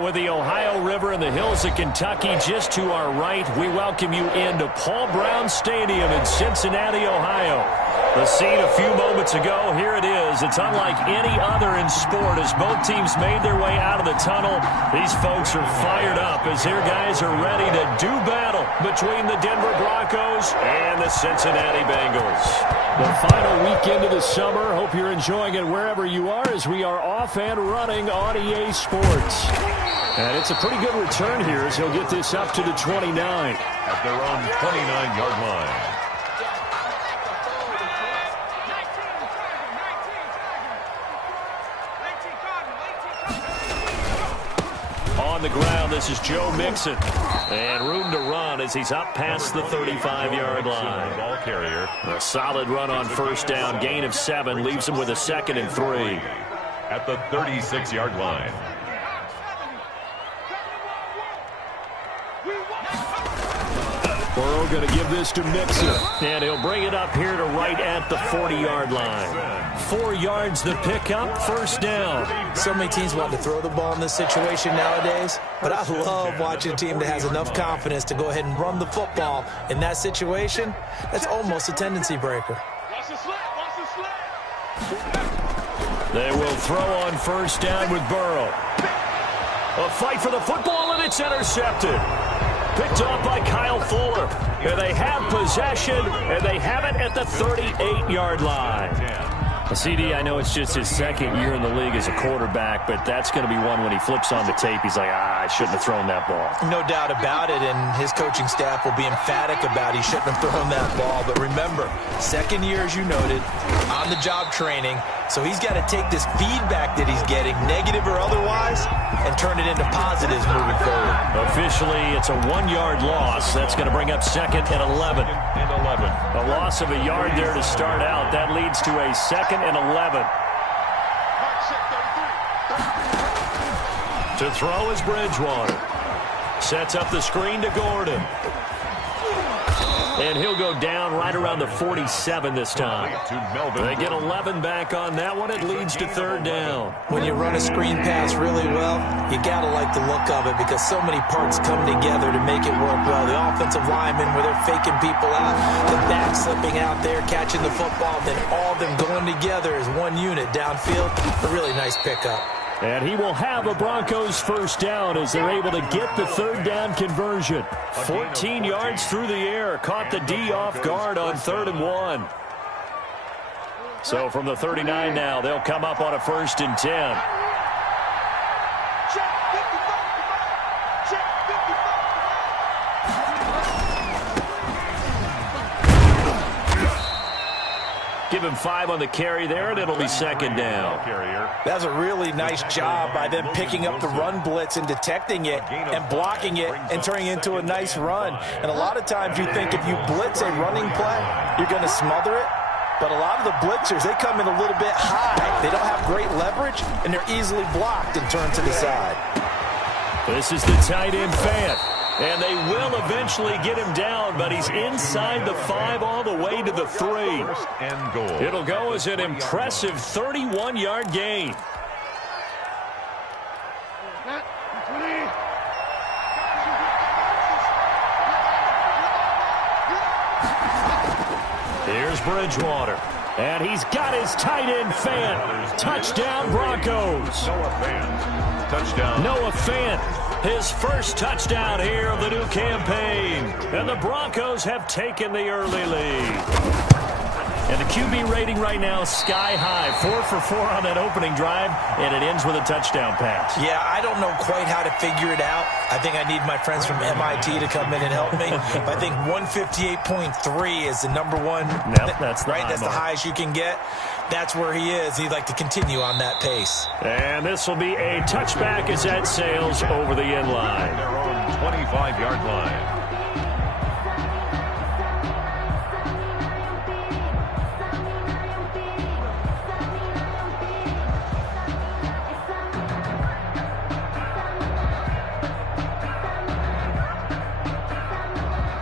With the Ohio River and the hills of Kentucky just to our right, we welcome you into Paul Brown Stadium in Cincinnati, Ohio. The scene a few moments ago, here it is. It's unlike any other in sport as both teams made their way out of the tunnel. These folks are fired up as their guys are ready to do battle between the Denver Broncos and the Cincinnati Bengals. The final weekend of the summer. Hope you're enjoying it wherever you are as we are off and running on EA Sports. And it's a pretty good return here as he'll get this up to the 29. At their own 29-yard line. On the ground, this is Joe Mixon. And room to run as he's up past the 35-yard line. Ball carrier. A solid run on first down. Gain of 7 leaves him with a 2nd and 3. At the 36-yard line. Burrow going to give this to Mixon. And he'll bring it up here to right at the 40-yard line. 4 yards the pickup, first down. So many teams want to throw the ball in this situation nowadays, but I love watching a team that has enough confidence to go ahead and run the football in that situation. That's almost a tendency breaker. They will throw on first down with Burrow. A fight for the football, and it's intercepted. Picked off by Kyle Fuller. And they have possession, and they have it at the 38-yard line. CD, I know it's just his 2nd year in the league as a quarterback, but that's going to be one when he flips on the tape. He's like, I shouldn't have thrown that ball. No doubt about it, and his coaching staff will be emphatic about he shouldn't have thrown that ball. But remember, 2nd year, as you noted, on-the-job training. So he's got to take this feedback that he's getting, negative or otherwise, and turn it into positives moving forward. Officially, it's a 1-yard loss. That's going to bring up 2nd and 11. A loss of a yard there to start out. That leads to a 2nd and 11. To throw is Bridgewater. Sets up the screen to Gordon. And he'll go down right around the 47 this time. They get 11 back on that one. It leads to 3rd down. When you run a screen pass really well, you got to like the look of it because so many parts come together to make it work well. The offensive linemen, where they're faking people out, the back slipping out there, catching the football, then all of them going together as one unit downfield. A really nice pickup. And he will have a Broncos first down as they're able to get the 3rd down conversion. 14 yards through the air. Caught the D off guard on 3rd and 1. So from the 39 now, they'll come up on a 1st and 10. Give him 5 on the carry there, and it'll be 2nd down. That's a really nice job by them picking up the run blitz and detecting it and blocking it and turning it into a nice run. And a lot of times you think if you blitz a running play, you're going to smother it. But a lot of the blitzers, they come in a little bit high. They don't have great leverage, and they're easily blocked and turned to the side. This is the tight end Fant. And they will eventually get him down, but he's inside the 5 all the way to the 3. And goal. It'll go as an impressive 31-yard gain. Here's Bridgewater. And he's got his tight end Fant. Touchdown Broncos. Noah Fant. Touchdown. Noah Fant. His first touchdown here of the new campaign. And the Broncos have taken the early lead. And the QB rating right now, sky high. 4 for 4 on that opening drive, and it ends with a touchdown pass. Yeah, I don't know quite how to figure it out. I think I need my friends from MIT to come in and help me. But I think 158.3 is the number one. Nope, that's the right. high That's mark. the highest you can get. That's where he is. He'd like to continue on that pace. And this will be a touchback as that sails over the end line. Their own 25-yard line.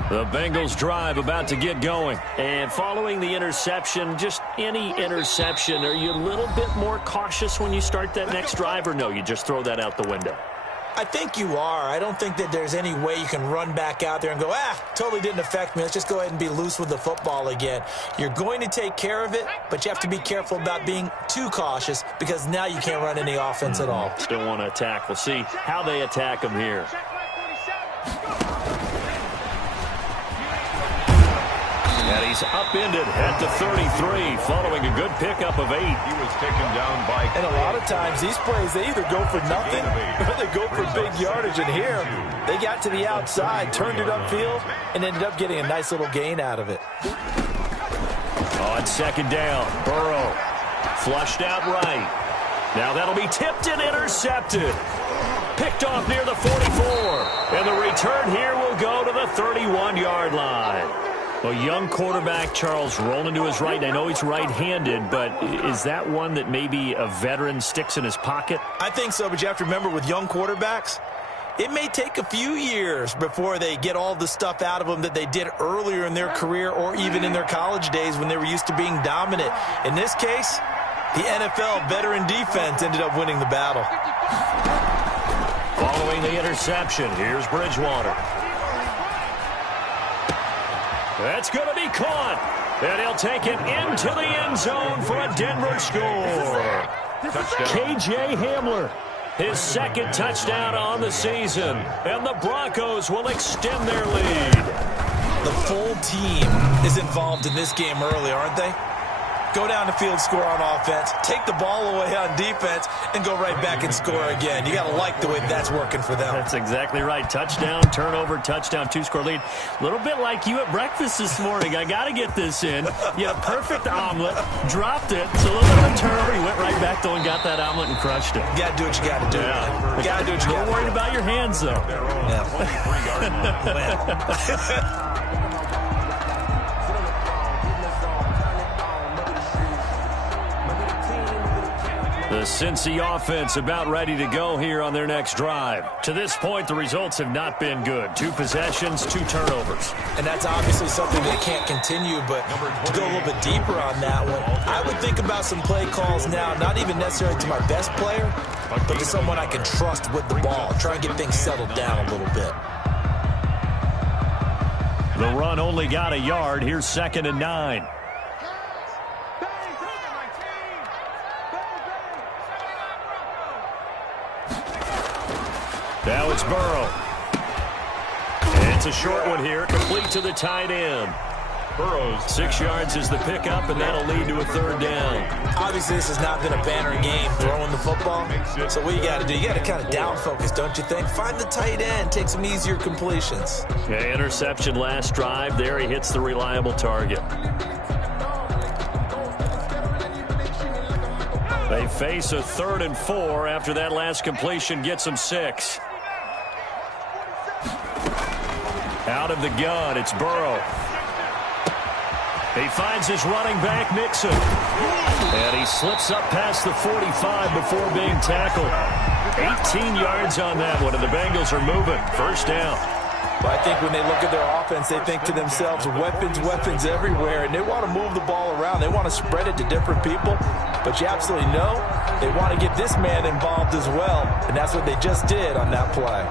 The Bengals drive about to get going. And following the interception, just any interception, are you a little bit more cautious when you start that next drive, or no, you just throw that out the window? I think you are. I don't think that there's any way you can run back out there and go, totally didn't affect me. Let's just go ahead and be loose with the football again. You're going to take care of it, but you have to be careful about being too cautious because now you can't run any offense at all. Still want to attack. We'll see how they attack him here. And he's upended at the 33, following a good pickup of 8. He was taken down by... And a lot of times, these plays, they either go for nothing or they go for big yardage. And here, they got to the outside, turned it upfield, and ended up getting a nice little gain out of it. On second down, Burrow flushed out right. Now that'll be tipped and intercepted. Picked off near the 44. And the return here will go to the 31-yard line. A young quarterback, Charles, rolling to his right. I know he's right-handed, but is that one that maybe a veteran sticks in his pocket? I think so, but you have to remember with young quarterbacks, it may take a few years before they get all the stuff out of them that they did earlier in their career or even in their college days when they were used to being dominant. In this case, the NFL veteran defense ended up winning the battle. Following the interception, here's Bridgewater. That's going to be caught. And he'll take it into the end zone for a Denver score. K.J. Hamler, his second touchdown on the season. And the Broncos will extend their lead. The full team is involved in this game early, aren't they? Go down the field, score on offense, take the ball away on defense, and go right back and score again. You got to like the way that's working for them. That's exactly right. Touchdown, turnover, touchdown, 2-score lead. A little bit like you at breakfast this morning. I got to get this in. You had a perfect omelet, dropped it. It's a little bit of a turnover. You went right back, though, and got that omelet and crushed it. You got to do what you got to do. Yeah. You got to do what you got to do. Don't worry about your hands, though. Yeah. The Cincy offense about ready to go here on their next drive. To this point, the results have not been good. 2 possessions, 2 turnovers. And that's obviously something that can't continue, but to go a little bit deeper on that one, I would think about some play calls now, not even necessarily to my best player, but to someone I can trust with the ball. Try and get things settled down a little bit. The run only got a yard. Here's 2nd and 9. Now it's Burrow. And it's a short one here, complete to the tight end. Burrow's 6 yards is the pickup, and that'll lead to a 3rd down. Obviously, this has not been a banner game throwing the football. So what you got to do, you got to kind of down focus, don't you think? Find the tight end, take some easier completions. Okay, interception last drive. There he hits the reliable target. They face a 3rd and 4 after that last completion gets them 6. Out of the gun, it's Burrow. He finds his running back, Mixon. And he slips up past the 45 before being tackled. 18 yards on that one, and the Bengals are moving. 1st down. But I think when they look at their offense, they think to themselves, weapons, weapons everywhere, and they want to move the ball around. They want to spread it to different people, but you absolutely know they want to get this man involved as well, and that's what they just did on that play.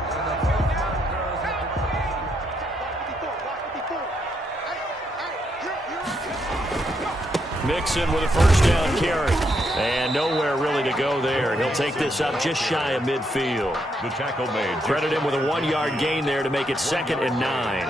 Mixon with a 1st down carry. And nowhere really to go there. He'll take this up just shy of midfield. The tackle made. Credit him with a 1-yard gain there to make it 2nd and 9.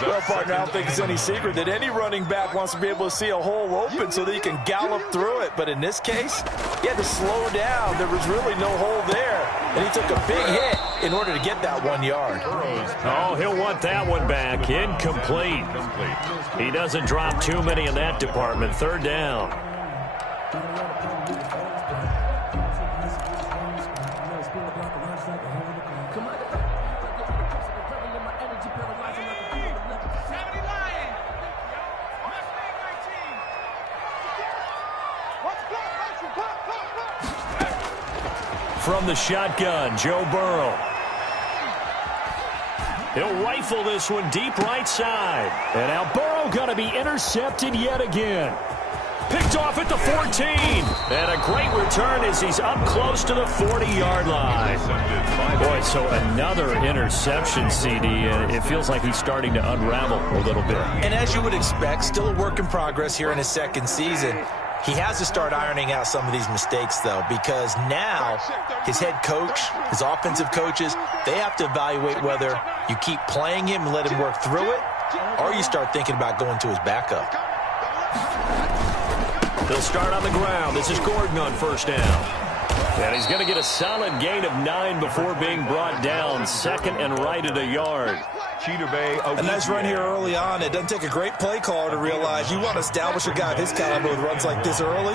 Well, partner, I don't think it's any secret that any running back wants to be able to see a hole open so that he can gallop through it. But in this case, he had to slow down. There was really no hole there. And he took a big hit in order to get that 1 yard. Oh, he'll want that one back. Incomplete. He doesn't drop too many in that department. 3rd down. From the shotgun, Joe Burrow. He'll rifle this one deep right side. And now Burrow going to be intercepted yet again. Picked off at the 14. And a great return as he's up close to the 40-yard line. Boy, so another interception, CD, and it feels like he's starting to unravel a little bit. And as you would expect, still a work in progress here in his second season. He has to start ironing out some of these mistakes, though, because now his head coach, his offensive coaches, they have to evaluate whether you keep playing him and let him work through it, or you start thinking about going to his backup. They'll start on the ground. This is Gordon on first down. And he's going to get a solid gain of 9 before being brought down. Second and right at a yard. A nice run here early on. It doesn't take a great play caller to realize you want to establish a guy of his caliber with runs like this early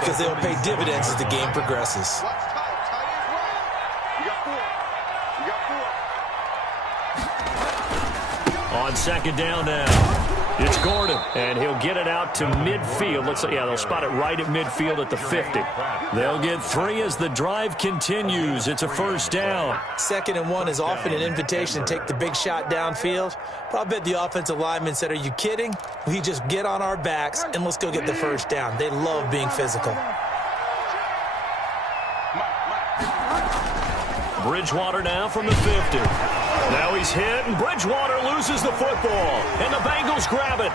because they'll pay dividends as the game progresses. On second down now. It's Gordon, and he'll get it out to midfield. They'll spot it right at midfield at the 50. They'll get 3 as the drive continues. It's a first down. 2nd and 1 is often an invitation to take the big shot downfield. But I bet the offensive lineman said, are you kidding? We just get on our backs and let's go get the first down. They love being physical. Bridgewater now from the 50. Now he's hit, and Bridgewater loses the football. And the Bengals grab it.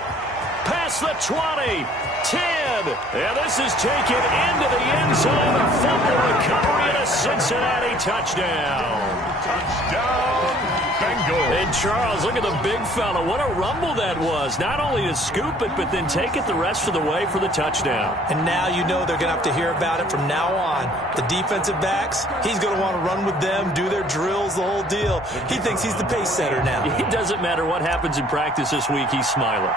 Past the 20, 10. And this is taken into the end zone. A fumble recovery and a Cincinnati touchdown. Touchdown, Bengals. And Charles, look at the big fella. What a rumble that was. Not only to scoop it, but then take it the rest of the way for the touchdown. And now you know they're going to have to hear about it from now on. The defensive backs, he's going to want to run with them, do their drills, the whole deal. He thinks he's the pace setter now. It doesn't matter what happens in practice this week, he's smiling.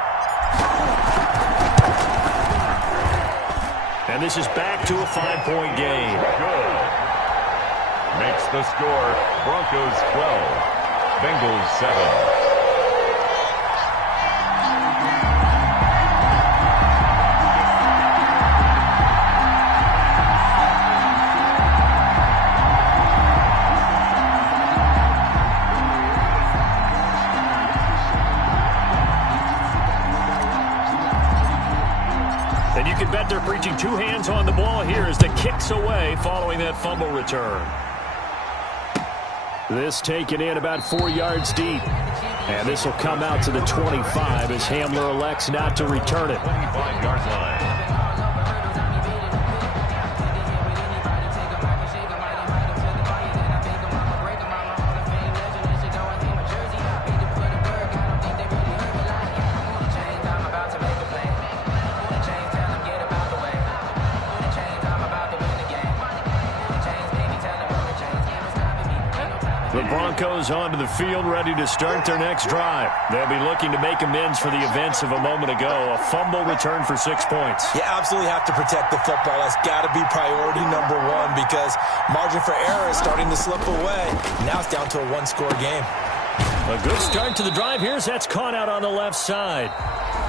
And this is back to a 5-point game. Good. Makes the score Broncos 12, Bengals 7. And you can bet they're preaching 2 hands on the ball here as the kick's away following that fumble return. This taken in about 4 yards deep. And this will come out to the 25 as Hamler elects not to return it. 25-yard line. The Broncos onto the field, ready to start their next drive. They'll be looking to make amends for the events of a moment ago. A fumble return for 6 points. You absolutely have to protect the football. That's got to be priority number 1 because margin for error is starting to slip away. Now it's down to a 1-score game. A good start to the drive. Here's that's caught out on the left side.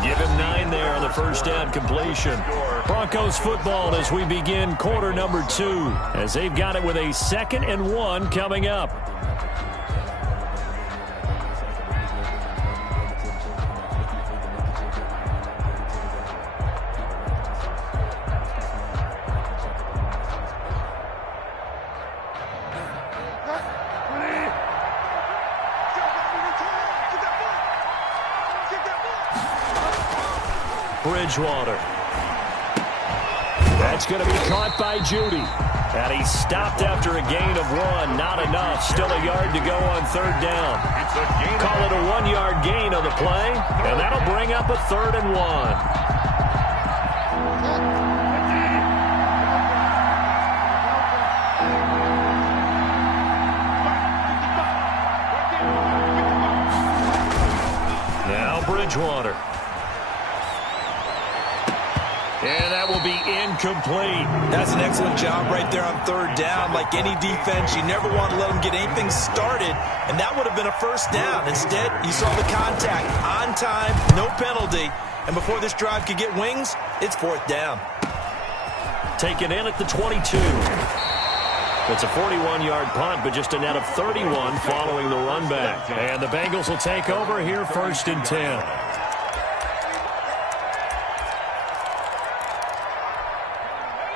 Give him 9 there on the first down completion. Broncos football as we begin quarter number 2 as they've got it with a 2nd and 1 coming up. Bridgewater. That's going to be caught by Judy. And he stopped after a gain of 1. Not enough. Still a yard to go on 3rd down. Call it a 1-yard gain on the play. And that'll bring up a 3rd and 1. Bridgewater. And that will be incomplete. That's an excellent job right there on 3rd down. Like any defense, you never want to let them get anything started, and that would have been a first down. Instead, you saw the contact on time, no penalty, and before this drive could get wings, it's 4th down. Taken in at the 22. It's a 41-yard punt, but just a net of 31 following the run back. And the Bengals will take over here 1st and 10.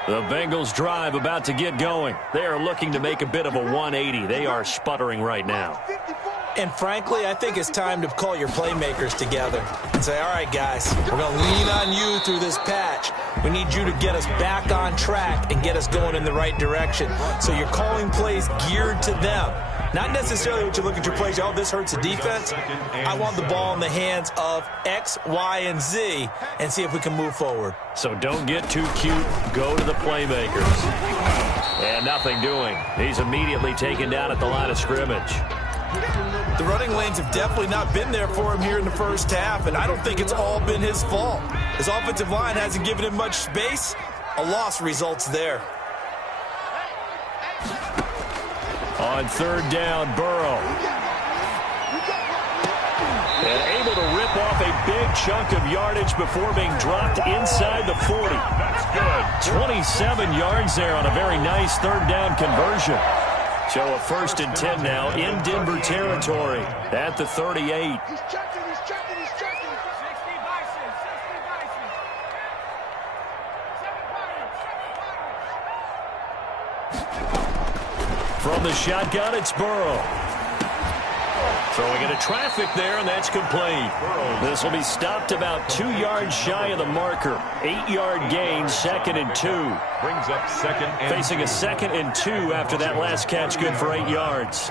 The Bengals drive about to get going. They are looking to make a bit of a 180. They are sputtering right now. And frankly, I think it's time to call your playmakers together and say, all right, guys, we're going to lean on you through this patch. We need you to get us back on track and get us going in the right direction. So you're calling plays geared to them. Not necessarily what you look at your plays, oh, this hurts the defense. I want the ball in the hands of X, Y, and Z and see if we can move forward. So don't get too cute. Go to the playmakers. And nothing doing. He's immediately taken down at the line of scrimmage. The running lanes have definitely not been there for him here in the first half, and I don't think it's all been his fault. His offensive line hasn't given him much space. A loss results there. On third down, Burrow. And able to rip off a big chunk of yardage before being dropped inside the 40. That's good. 27 yards there on a very nice third down conversion. So a 1st and 10 now in Denver territory at the 38. He's checking. From the shotgun, it's Burrow. Throwing into traffic there, and that's complete. This will be stopped about 2 yards shy of the marker. 8-yard gain, 2nd and 2. Brings up 2nd and Facing a 2nd and 2 after that last catch, good for 8 yards.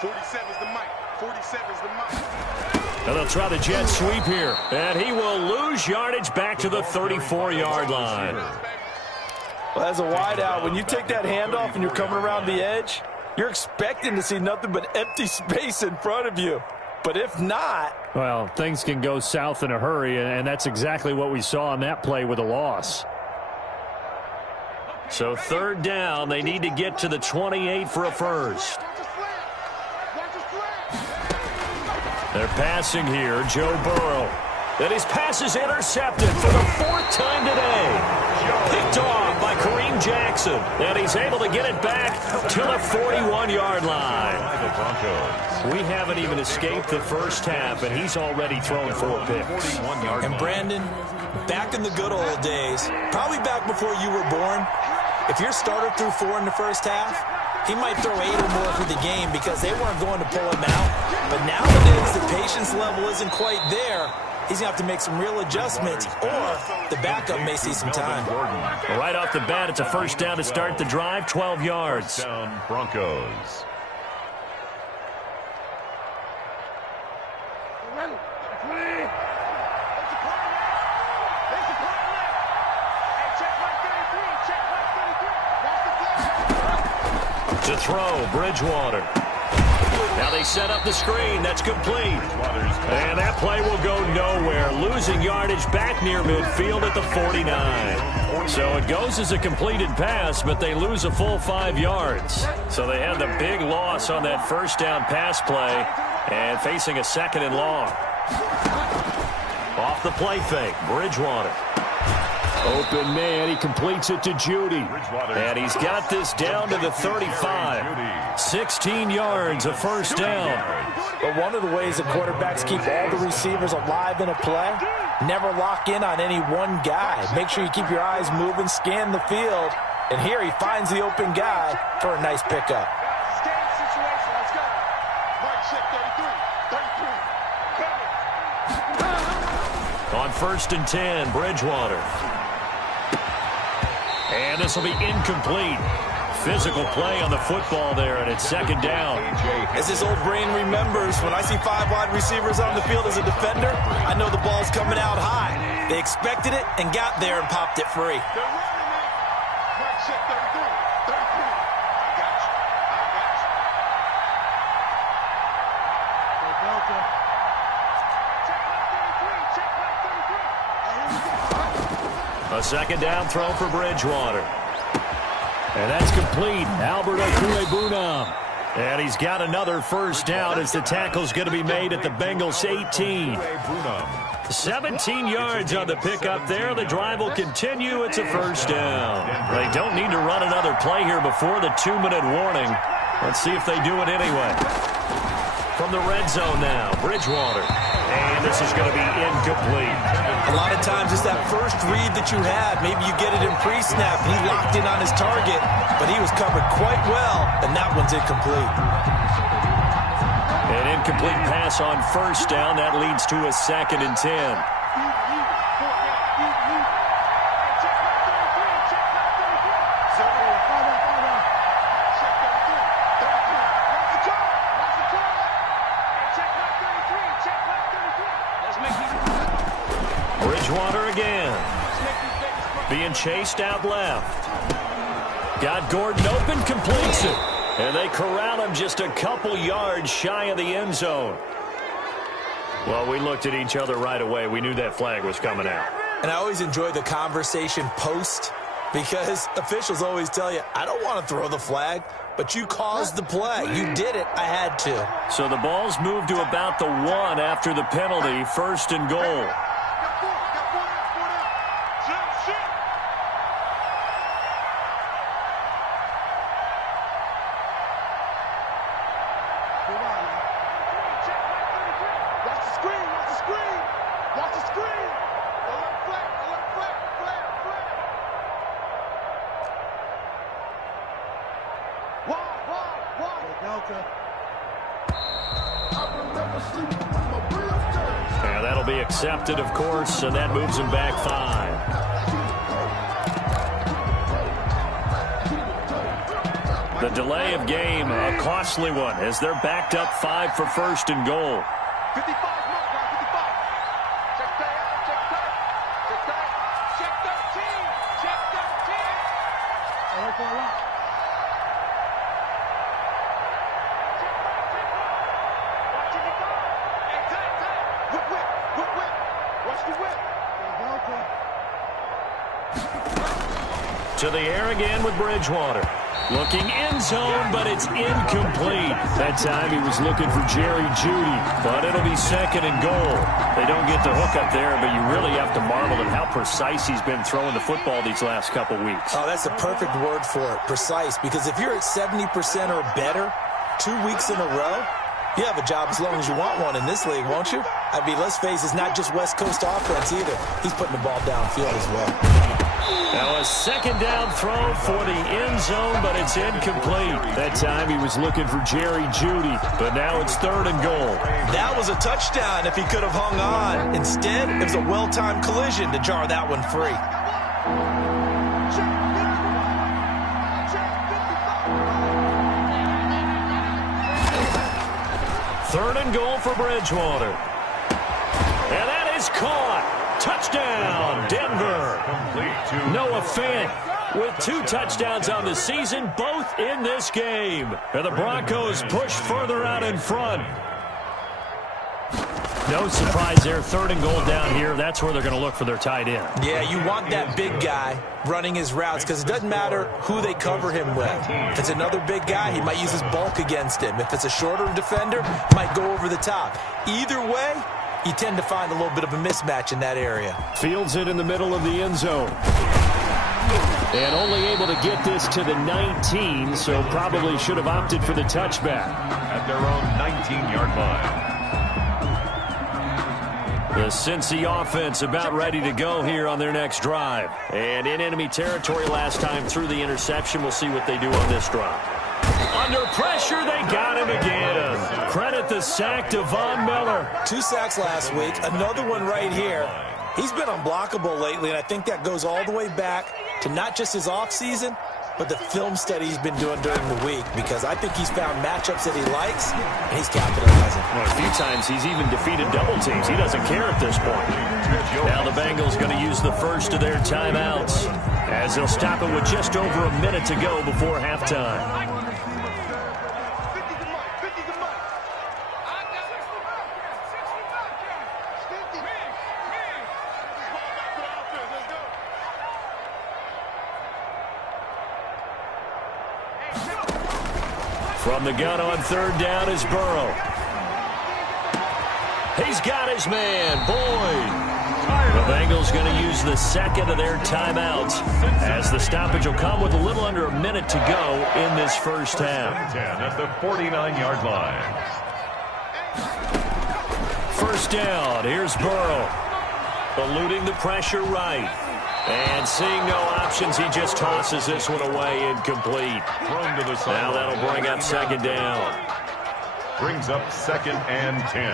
47 is the mic. 47 is the mic. And they'll try the jet sweep here. And he will lose yardage back to the 34-yard line. Well, as a wideout, when you take that handoff and you're coming around the edge, you're expecting to see nothing but empty space in front of you. But if not... Well, things can go south in a hurry, and that's exactly what we saw on that play with a loss. So third down, they need to get to the 28 for a first. They're passing here, Joe Burrow. And his pass is intercepted for the 4th time today. Picked off by Kareem Jackson. And he's able to get it back to the 41-yard line. We haven't even escaped the first half, and he's already thrown 4 picks. And Brandon, back in the good old days, probably back before you were born, if your starter threw 4 in the first half, he might throw 8 or more for the game because they weren't going to pull him out. But nowadays, the patience level isn't quite there. He's going to have to make some real adjustments, or the backup may see some time. Right off the bat, it's a first down to start the drive, 12 yards. First down, Broncos. To throw, Bridgewater. Now they set up the screen. That's complete. And that play will go nowhere. Losing yardage back near midfield at the 49. So it goes as a completed pass, but they lose a full 5 yards. So they had the big loss on that first down pass play and facing a 2nd and long. Off the play fake, Bridgewater. Open man, he completes it to Judy. And he's got this down to the 35. 16 yards, a first down. But one of the ways that quarterbacks keep all the receivers alive in a play, never lock in on any one guy. Make sure you keep your eyes moving, scan the field. And here he finds the open guy for a nice pickup. Scan situation. Let's go. Mark check 33. On 1st and 10, Bridgewater. And this will be incomplete. Physical play on the football there, and it's 2nd down. As his old brain remembers, when I see 5 wide receivers on the field as a defender, I know the ball's coming out high. They expected it and got there and popped it free. They're running it. Mark check 33. 33. I got you. A 2nd down throw for Bridgewater. And that's complete. Albert Okwuegbunam. And he's got another first down as the tackle's going to be made at the Bengals 18. 17 yards on the pickup there. The drive will continue. It's a first down. They don't need to run another play here before the 2-minute warning. Let's see if they do it anyway. From the red zone now, Bridgewater. And this is going to be incomplete. A lot of times it's that first read that you have. Maybe you get it in pre-snap. He locked in on his target, but he was covered quite well, and that one's incomplete. An incomplete pass on first down. That leads to a 2nd and 10. Bridgewater again. Being chased out left. Got Gordon open, completes it. And they corral him just a couple yards shy of the end zone. Well, we looked at each other right away. We knew that flag was coming out. And I always enjoy the conversation post because officials always tell you, I don't want to throw the flag, but you caused the play. You did it. I had to. So the ball's moved to about the 1 after the penalty. 1st and goal. And that'll be accepted, of course, and that moves him back 5. The delay of game, a costly one, as they're backed up 5 for 1st and goal. 55, check check 13. To the air again with Bridgewater. Looking end zone, but it's incomplete. That time he was looking for Jerry Jeudy, but it'll be 2nd and goal. They don't get the hook up there, but you really have to marvel at how precise he's been throwing the football these last couple weeks. Oh, that's a perfect word for it, precise, because if you're at 70% or better 2 weeks in a row, you have a job as long as you want one in this league, won't you? I mean, let's face it, it's not just West Coast offense either. He's putting the ball downfield as well. Now a 2nd down throw for the end zone, but it's incomplete. That time he was looking for Jerry Jeudy, but now it's 3rd and goal. That was a touchdown if he could have hung on. Instead, it was a well-timed collision to jar that one free. 3rd and goal for Bridgewater. And that is caught. Touchdown, Denver. Noah Fant with 2 touchdowns on the season, both in this game. And the Broncos push further out in front. No surprise there, 3rd and goal down here. That's where they're going to look for their tight end. Yeah, you want that big guy running his routes because it doesn't matter who they cover him with. If it's another big guy, he might use his bulk against him. If it's a shorter defender, he might go over the top. Either way, you tend to find a little bit of a mismatch in that area. Fields it in the middle of the end zone. And only able to get this to the 19, so probably should have opted for the touchback. At their own 19-yard line. The Cincy offense about ready to go here on their next drive. And in enemy territory last time through the interception. We'll see what they do on this drive. Under pressure, they got him again. Credit the sack to Von Miller. 2 sacks last week, another one right here. He's been unblockable lately, and I think that goes all the way back to not just his offseason, but the film study he's been doing during the week, because I think he's found matchups that he likes, and he's capitalizing. Well, a few times he's even defeated double teams. He doesn't care at this point. Now the Bengals going to use the first of their timeouts, as they'll stop it with just over a minute to go before halftime. From the gun on 3rd down is Burrow. He's got his man, Boyd. The Bengals going to use the 2nd of their timeouts, as the stoppage will come with a little under a minute to go in this first half. 10 at the 49-yard line. first down. Here's Burrow. Eluding the pressure right. And seeing no options, he just tosses this one away, incomplete. Thrown to the side. Now that'll bring up second down. Brings up 2nd and 10.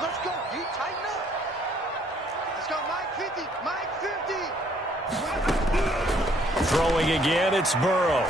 Let's go. You tighten up. Let's go. Mike 50. Mike 50. Throwing again, it's Burrow.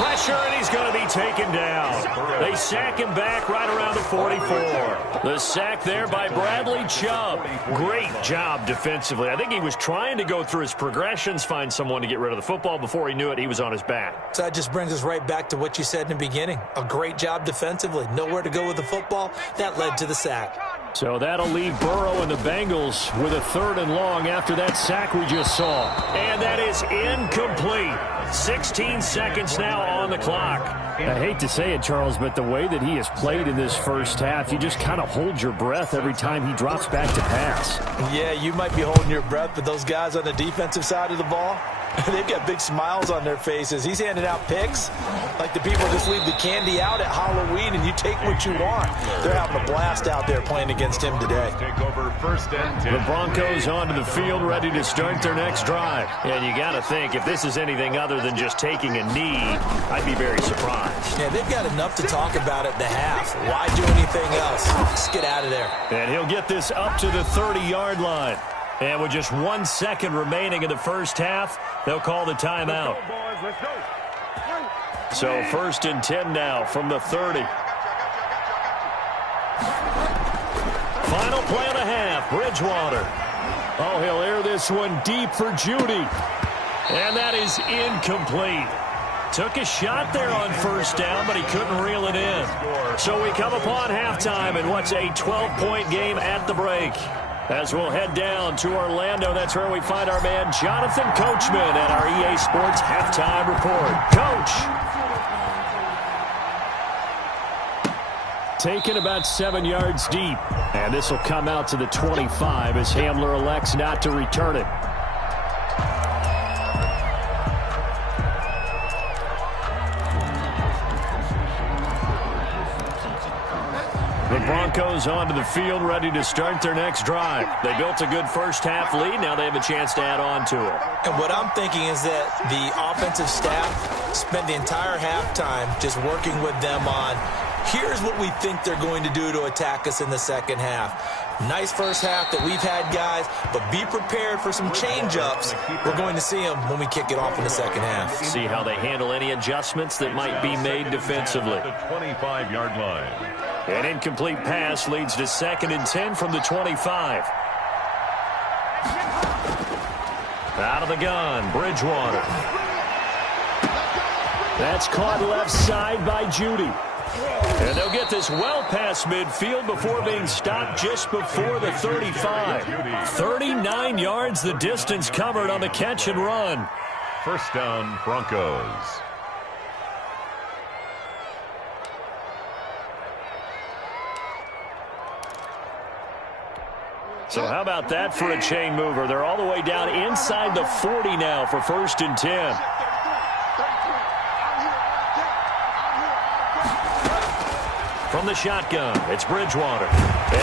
Pressure, and he's going to be taken down. They sack him back right around the 44. The sack there by Bradley Chubb. Great job defensively. I think he was trying to go through his progressions, find someone to get rid of the football. Before he knew it, he was on his back. So that just brings us right back to what you said in the beginning. A great job defensively. Nowhere to go with the football. That led to the sack. So that'll leave Burrow and the Bengals with a 3rd and long after that sack we just saw. And that is incomplete. 16 seconds now on the clock. I hate to say it, Charles, but the way that he has played in this first half, you just kind of hold your breath every time he drops back to pass. Yeah, you might be holding your breath, but those guys on the defensive side of the ball, they've got big smiles on their faces. He's handing out picks like the people just leave the candy out at Halloween and you take what you want. They're having a blast out there playing against him today. Take over 1st and 10. The Broncos onto the field, ready to start their next drive. And you got to think, if this is anything other than just taking a knee, I'd be very surprised. Yeah, they've got enough to talk about at the half. Why do anything else? Just get out of there. And he'll get this up to the 30-yard line. And with just 1 second remaining in the first half, they'll call the timeout. So 1st and 10 now from the 30. Final play of the half, Bridgewater. Oh, he'll air this one deep for Judy. And that is incomplete. Took a shot there on first down, but he couldn't reel it in. So we come upon halftime in what's a 12-point game at the break. As we'll head down to Orlando, that's where we find our man Jonathan Coachman at our EA Sports Halftime Report. Coach. Taken about 7 yards deep. And this will come out to the 25 as Hamler elects not to return it. The Broncos onto the field, ready to start their next drive. They built a good first half lead. Now they have a chance to add on to it. And what I'm thinking is that the offensive staff spent the entire halftime just working with them on, here's what we think they're going to do to attack us in the second half. Nice first half that we've had, guys, but be prepared for some change-ups. We're going to see them when we kick it off in the second half. See how they handle any adjustments that might be made defensively. The 25-yard line. An incomplete pass leads to 2nd and 10 from the 25. Out of the gun, Bridgewater. That's caught left side by Judy. And they'll get this well past midfield before being stopped just before the 35. 39 yards the distance covered on the catch and run. First down, Broncos. So how about that for a chain mover? They're all the way down inside the 40 now for 1st and 10. From the shotgun, it's Bridgewater.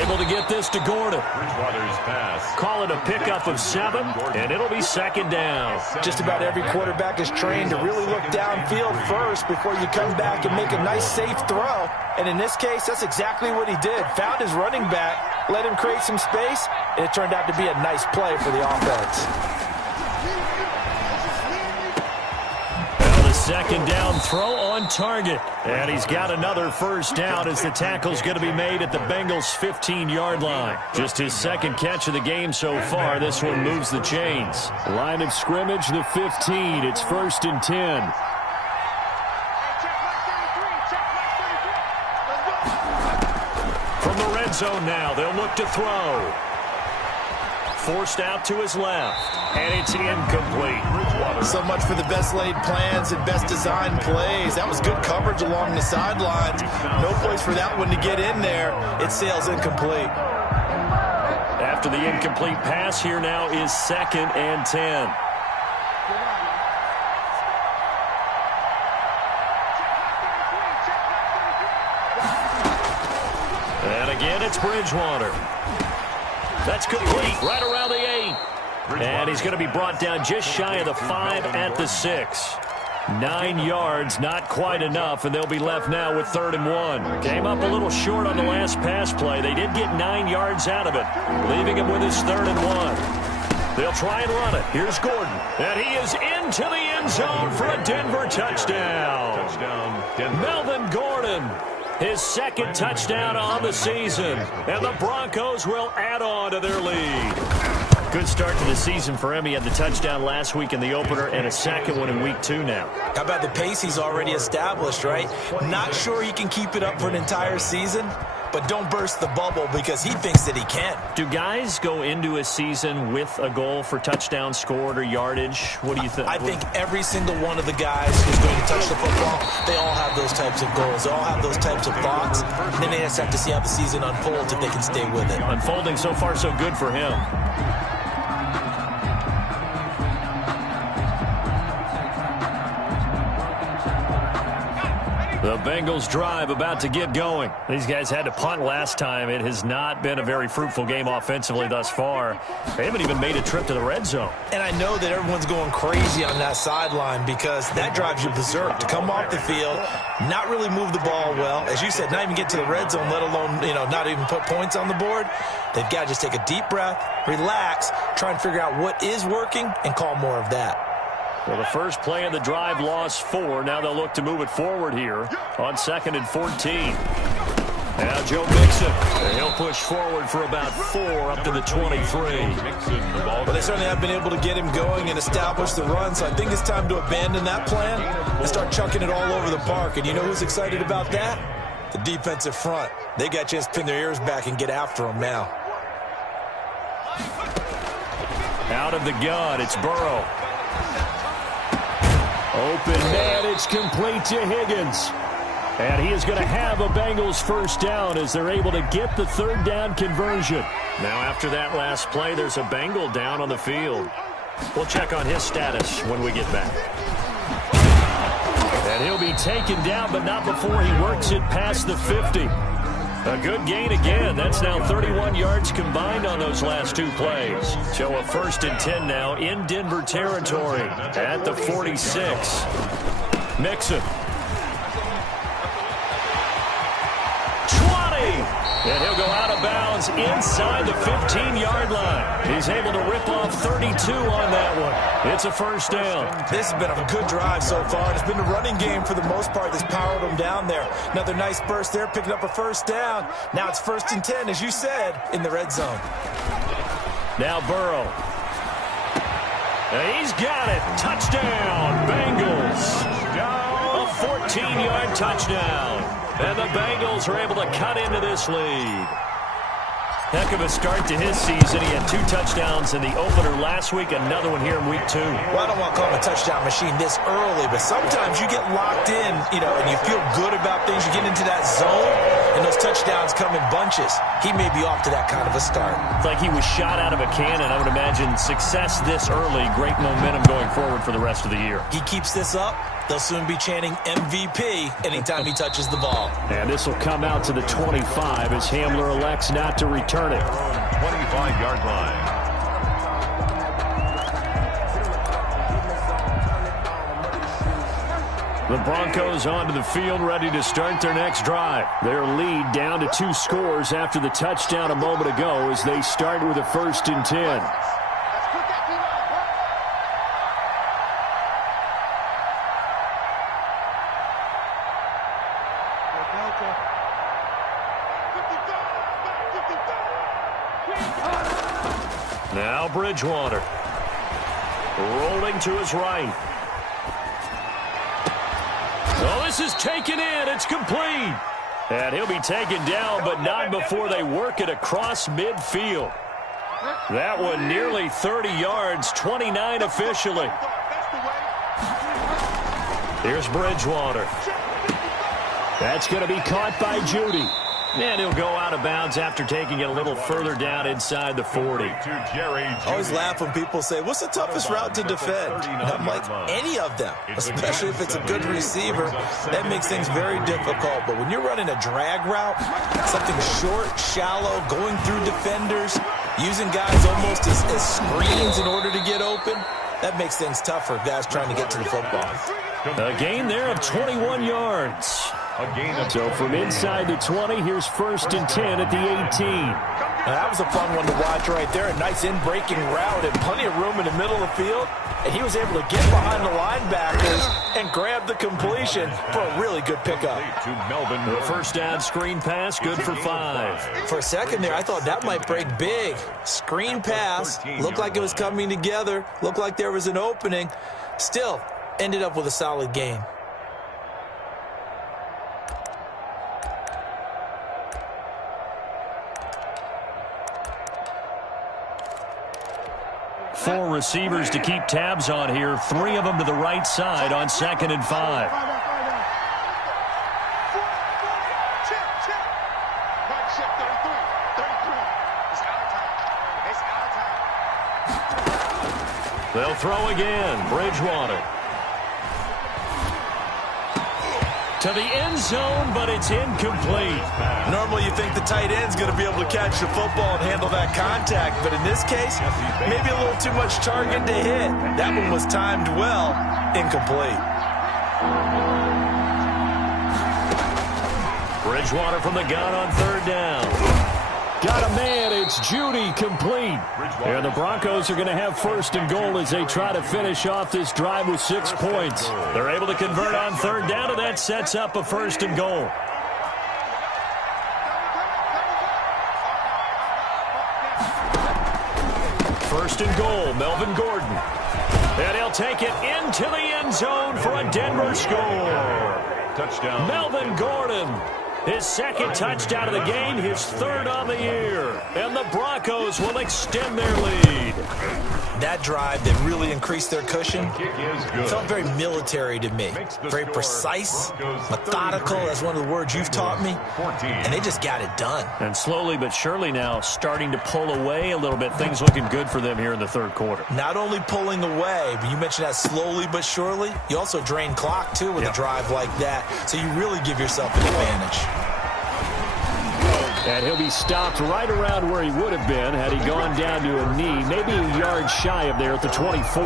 Able to get this to Gordon. Bridgewater's pass. Call it a pickup of 7, and it'll be 2nd down. Just about every quarterback is trained to really look downfield first before you come back and make a nice, safe throw. And in this case, that's exactly what he did. Found his running back, let him create some space, and it turned out to be a nice play for the offense. Second down throw on target. And he's got another first down as the tackle's going to be made at the Bengals' 15-yard line. Just his 2nd catch of the game so far. This one moves the chains. Line of scrimmage, the 15. It's 1st and 10. From the red zone now, they'll look to throw. Forced out to his left, and it's incomplete. So much for the best laid plans and best designed plays. That was good coverage along the sidelines. No place for that one to get in there. It sails incomplete. After the incomplete pass, here now is 2nd and 10. And again, it's Bridgewater. That's complete right around the 8. And he's going to be brought down just shy of the 5 at the 6. 9 yards, not quite enough, and they'll be left now with 3rd and 1. Came up a little short on the last pass play. They did get 9 yards out of it, leaving him with his 3rd and 1. They'll try and run it. Here's Gordon, and he is into the end zone for a Denver touchdown. Melvin Gordon, his 2nd touchdown on the season, and the Broncos will add on to their lead. Good start to the season for him. He had the touchdown last week in the opener and a 2nd one in week 2 now. How about the pace he's already established, right? Not sure he can keep it up for an entire season, but don't burst the bubble because he thinks that he can. Do guys go into a season with a goal for touchdown scored or yardage? What do you think? I think every single one of the guys who's going to touch the football, they all have those types of goals. They all have those types of thoughts. And then they just have to see how the season unfolds if they can stay with it. Unfolding so far so good for him. The Bengals drive about to get going. These guys had to punt last time. It has not been a very fruitful game offensively thus far. They haven't even made a trip to the red zone. And I know that everyone's going crazy on that sideline because that drives you berserk. To come off the field, not really move the ball well. As you said, not even get to the red zone, let alone, not even put points on the board. They've got to just take a deep breath, relax, try and figure out what is working, and call more of that. Well, the first play of the drive lost 4. Now they'll look to move it forward here on 2nd and 14. Now Joe Mixon. And he'll push forward for about 4 up to the 23. Well, they certainly have been able to get him going and establish the run, so I think it's time to abandon that plan and start chucking it all over the park. And you know who's excited about that? The defensive front. They got a chance to pin their ears back and get after him now. Out of the gun, it's Burrow. Open man, it's complete to Higgins. And he is going to have a Bengals first down as they're able to get the 3rd down conversion. Now after that last play, there's a Bengal down on the field. We'll check on his status when we get back. And he'll be taken down, but not before he works it past the 50. A good gain again. That's now 31 yards combined on those last 2 plays. So a 1st and 10 now in Denver territory at the 46. Mixon. 20. And he'll go out of bounds inside the 15-yard line. He's able to rip off 32 on that one. It's a first down. This has been a good drive so far. It's been a running game for the most part that's powered them down there. Another nice burst there, picking up a first down. Now it's 1st and 10, as you said, in the red zone. Now Burrow. And he's got it. Touchdown, Bengals. A 14-yard touchdown. And the Bengals are able to cut into this lead. Heck of a start to his season. He had 2 touchdowns in the opener last week, another one here in week 2. Well, I don't want to call him a touchdown machine this early, but sometimes you get locked in, and you feel good about things. You get into that zone, and those touchdowns come in bunches. He may be off to that kind of a start. It's like he was shot out of a cannon. I would imagine success this early, great momentum going forward for the rest of the year. He keeps this up, they'll soon be chanting MVP anytime he touches the ball. And this will come out to the 25 as Hamler elects not to return it. 25-yard line. The Broncos onto the field, ready to start their next drive. Their lead down to 2 scores after the touchdown a moment ago as they start with a 1st and 10. Now Bridgewater. Rolling to his right. Oh, this is taken in. It's complete. And he'll be taken down, but not before they work it across midfield. That one nearly 30 yards, 29 officially. Here's Bridgewater. That's going to be caught by Judy. And he'll go out of bounds after taking it a little further down inside the 40. I always laugh when people say, what's the toughest route to defend? And I'm like, any of them, especially if it's a good receiver. That makes things very difficult. But when you're running a drag route, something short, shallow, going through defenders, using guys almost as screens in order to get open, that makes things tough for guys trying to get to the football. A gain there of 21 yards. So from inside the 20, here's 1st and 10 at the 18. Now that was a fun one to watch right there. A nice in-breaking route and plenty of room in the middle of the field. And he was able to get behind the linebackers and grab the completion for a really good pickup. The first down screen pass, good for 5. For a second there, I thought that might break big. Screen pass, looked like it was coming together, looked like there was an opening. Still, ended up with a solid gain. Four receivers to keep tabs on here. 3 of them to the right side on 2nd and 5. They'll throw again. Bridgewater. To the end zone, but it's incomplete. Normally you think the tight end's going to be able to catch the football and handle that contact, but in this case, maybe a little too much target to hit. That one was timed well, incomplete. Bridgewater from the gun on 3rd down. Got a man, it's Judy, complete. And the Broncos are going to have 1st and goal as they try to finish off this drive with 6 points. They're able to convert on 3rd down, and that sets up a 1st and goal. First and goal, Melvin Gordon. And he'll take it into the end zone for a Denver score. Touchdown. Melvin Gordon. His 2nd touchdown of the game, his 3rd on the year. And the Broncos will extend their lead. That drive that really increased their cushion felt very military to me. Very precise, methodical, that's one of the words you've taught me. And they just got it done. And slowly but surely now starting to pull away a little bit. Things looking good for them here in the 3rd quarter. Not only pulling away, but you mentioned that slowly but surely. You also drain clock, too, with a drive like that. So you really give yourself an advantage. And he'll be stopped right around where he would have been had he gone down to a knee, maybe a yard shy of there at the 24.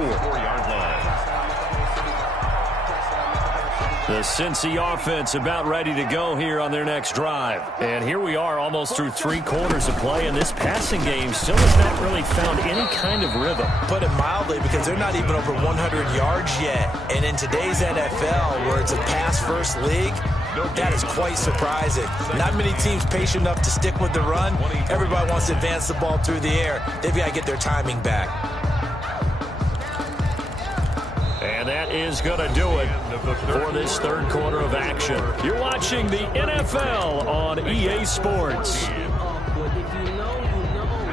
The Cincy offense about ready to go here on their next drive. And here we are almost through 3 quarters of play, and this passing game still has not really found any kind of rhythm. Put it mildly, because they're not even over 100 yards yet. And in today's NFL, where it's a pass-first league, that is quite surprising. Not many teams patient enough to stick with the run. Everybody wants to advance the ball through the air. They've got to get their timing back. And that is going to do it for this 3rd quarter of action. You're watching the NFL on EA Sports.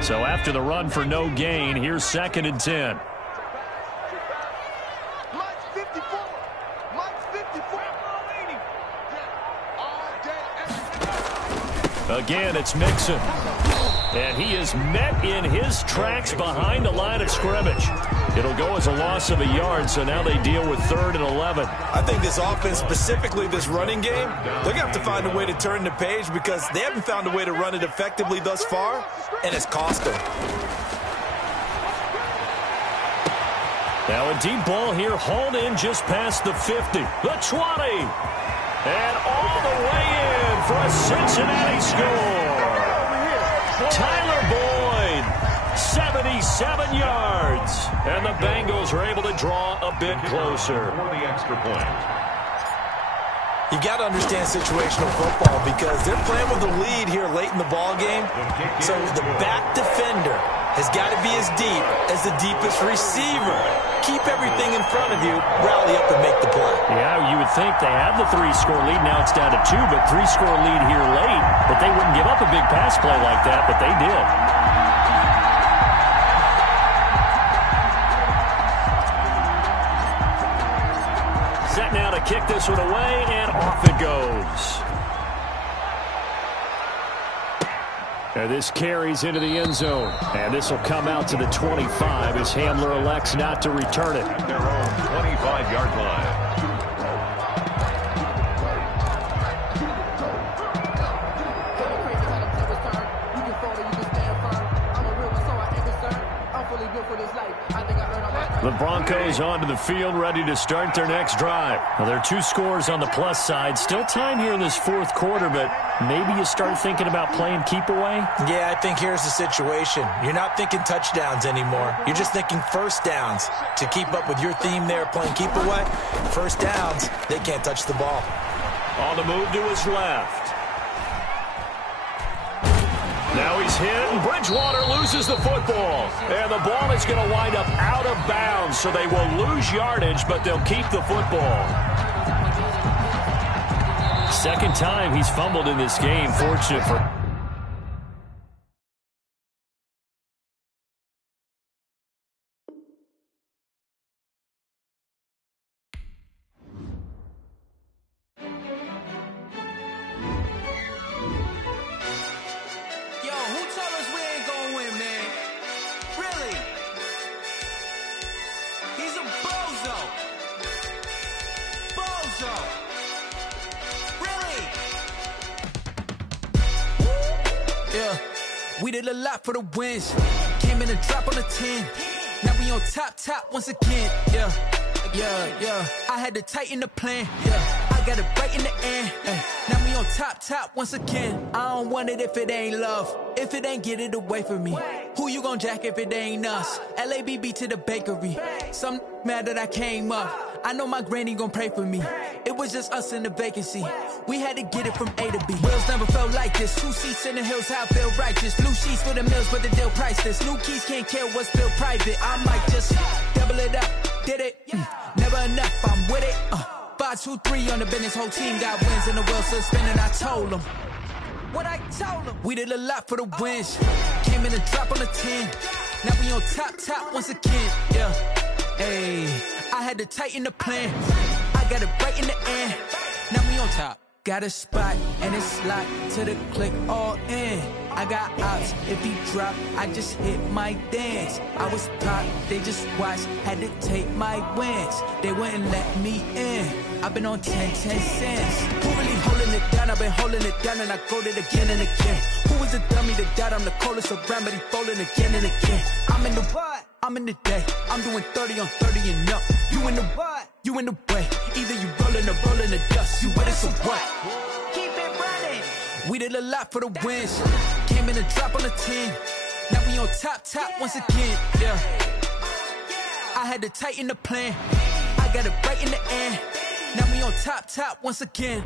So after the run for no gain, here's 2nd and 10. Again, it's Mixon. And he is met in his tracks behind the line of scrimmage. It'll go as a loss of a yard, so now they deal with 3rd and 11. I think this offense, specifically this running game, they're going to have to find a way to turn the page because they haven't found a way to run it effectively thus far, and it's cost them. Now a deep ball here, hauled in just past the 50. The 20. And all the way in for a Cincinnati score. Tyler Boyd, 77 yards. And the Bengals are able to draw a bit closer. For the extra point. You got to understand situational football because they're playing with the lead here late in the ball game. So the back defender has got to be as deep as the deepest receiver. Keep everything in front of you, rally up and make the play. Yeah, you would think they had the 3-score lead. Now it's down to 2, but 3-score lead here late. But they wouldn't give up a big pass play like that, but they did. Set now to kick this one away, and off it goes. And this carries into the end zone. And this will come out to the 25 as Handler elects not to return it. Their own 25-yard line. The Broncos onto the field, ready to start their next drive. Well, there are 2 scores on the plus side. Still time here in this fourth quarter, but maybe you start thinking about playing keep away? Yeah, I think here's the situation. You're not thinking touchdowns anymore. You're just thinking first downs. To keep up with your theme there, playing keep away, first downs, they can't touch the ball. On the move to his left. Now he's hit, and Bridgewater loses the football. And the ball is going to wind up out of bounds, so they will lose yardage, but they'll keep the football. Second time he's fumbled in this game. Fortunate for... We did a lot for the wins. Came in a drop on the 10. Now we on top once again. Yeah. I had to tighten the plan. Yeah. I got it right in the end. Now we on top once again. I don't want it if it ain't love. If it ain't, get it away from me. Who you gon' jack if it ain't us? LABB to the bakery. Some mad that I came up. I know my granny gon' pray for me. It was just us in the vacancy. We had to get it from A to B. Wheels never felt like this. 2 seats in the hills, how I feel righteous. Blue sheets for the mills, but the deal priceless. New keys can't kill what's still private. I might just double it up. Did it? Never enough, I'm with it. 5, 2, 3 on the business. Whole team got wins and the wheels still spinning. I told them what I told them. We did a lot for the wins. Came in a drop on the 10. Now we on top once again. Yeah. Hey, I had to tighten the plan. I got it right in the end. Now we on top. Got a spot and it's locked to the click all in. I got ops, if he drop, I just hit my dance. I was top, they just watched, had to take my wins. They wouldn't let me in. I've been on 10 cents. Who really holding it down? I've been holding it down and I go it again and again. Who was the dummy that doubt? I'm the coldest around, but he folding again and again. I'm in the what? I'm in the day. I'm doing 30 on 30 and up. You in the what? You in the way. Either you rolling or rolling the dust. You with us or what? Keep it running. We did a lot for the wins. Came in a drop on the 10. Now we on top once again. Yeah. I had to tighten the plan. I got it right in the end. Now we on top once again.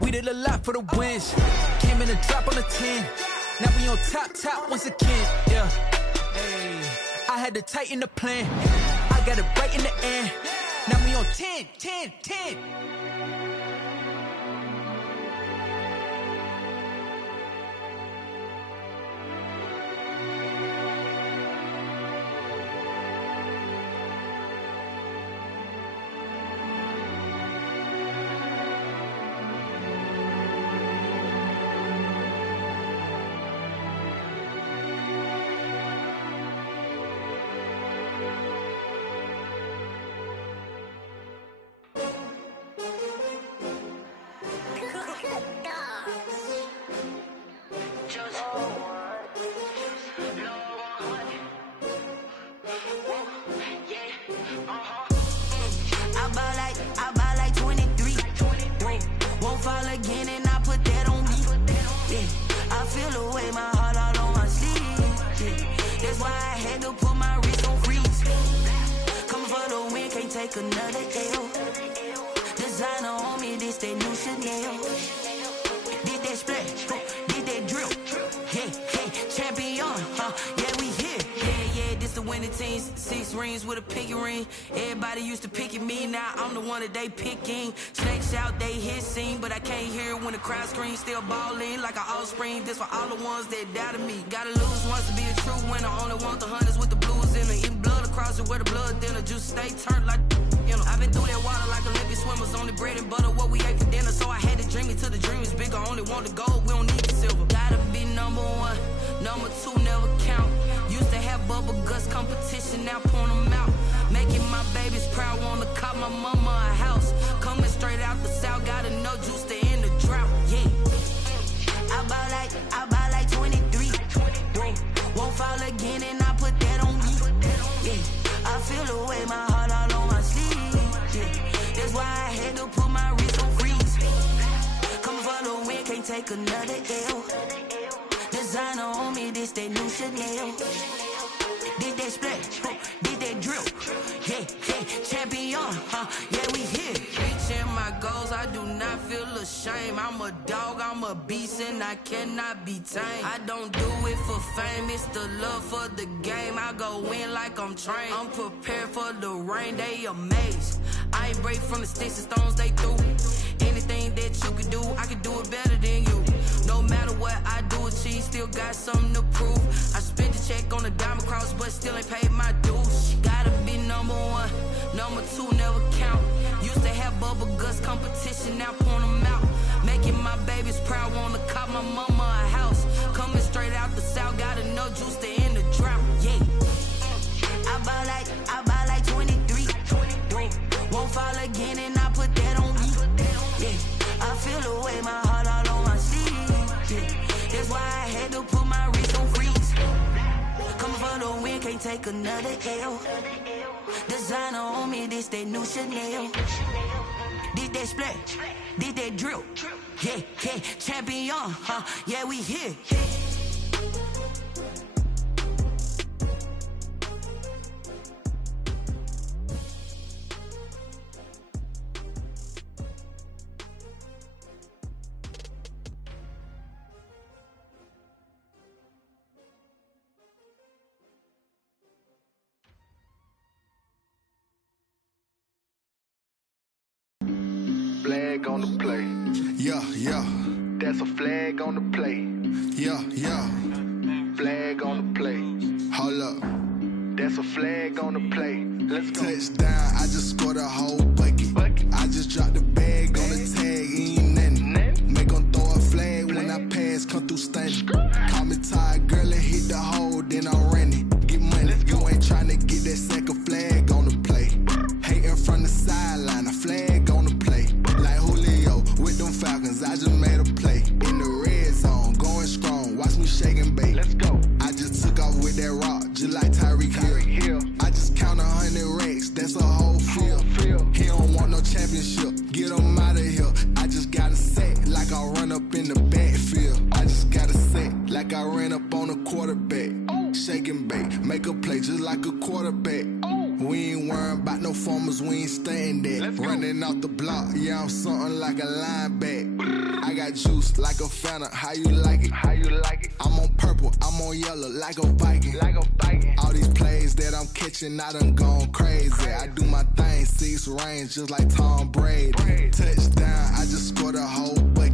We did a lot for the wins. Came in a drop on the 10. Now we on top once again. Yeah. Hey, I had to tighten the plan. I got it right in the end. Now we on 10. Another L. Designer on me, this that new Chanel. Did that splash, did that drill. Hey, champion, yeah, we here. Yeah, this the winning team. 6 rings with a pinky ring. Everybody used to pick at me, now I'm the one that they picking. Snakes out, they hit scene, but I can't hear it when the crowd screams. Still balling like an offspring. This for all the ones that doubted me. Gotta lose once to be a true winner. Only want the hunters with the blues in the blue. love to cross it where the blood thinner. Juice stay turned like, you know. I've been through that water like Olympic swimmers. Only bread and butter, what we ate for dinner. So I had to dream it till the dream is bigger. Only want the gold, we don't need the silver. Gotta be number one, number two never count. Used to have bubble guts competition, now point them out. Making my babies proud, wanna cop my mama a house. Coming straight out the south, gotta know juice to end the drought. Yeah. I buy like 23. Won't fall again and I put that on me. Yeah. I feel the way, my heart all on my sleeve. Yeah. That's why I had to put my wrist on freeze. Coming for the win, can't take another L. Designer on me, this that new Chanel. Did that splash, did that drill. Yeah, champion, yeah, we here. Reaching my goals, I do not feel ashamed. I'm a dog, I'm a beast, and I cannot be tamed. I don't do it for fame, it's the love for the game. I go in like I'm trained. I'm prepared for the rain, they amazed. I ain't break from the sticks and stones they threw. Anything that you could do, I could do it better than you. No matter what I do, achieve, still got something to prove. I spent the check on the diamond cross, but still ain't paid my dues. Gotta be number one, number two never count. Used to have bubble guts competition, now point them out. Making my babies proud, wanna cop my mama a house. Coming straight out the south, gotta know juice to end the drought. Yeah. I buy like 23. Won't fall again and I put that on me. Yeah. I feel the way, my heart all on my sleeve. Yeah. That's why I had to put my wrist on freeze. Coming for the win, can't take another L. Designer on me, this that new Chanel. Did that splash, did that drill. Yeah, champion, yeah, we here. Flag on the play. Yeah. That's a flag on the play. Yeah. Flag on the play. Hold up. That's a flag on the play. Let's go. Touchdown, I just scored a whole bucket. I just dropped the bag on the tag, ain't nothing. Make 'em throw a flag when I pass, come through stunning. Call me tired, girl, and hit the hole, then I'm running. Get money, you ain't tryna get that second flag on the play. Hating from the sideline, a flag on the play. Like Julio with them Falcons, I just made a play. In the red zone, going strong, watch me shake and bake. Let's go. I just took off with that rock, just like Tyreek Hill. I just count 100 racks, that's a whole field. He don't want no championship, get him out of here. I just got a set, like I run up in the backfield. I just got a set, like I ran up on a quarterback. Shake and bake, make a play just like a quarterback. We ain't worrying about no formers, we ain't staying there. Running off the block, yeah, I'm something like a linebacker. I got juice like a Fanta, how you like it? I'm on purple, I'm on yellow, like a Viking. All these plays that I'm catching, I done gone crazy. I do my thing, 6 range, just like Tom Brady. Touchdown, I just scored a whole bucket.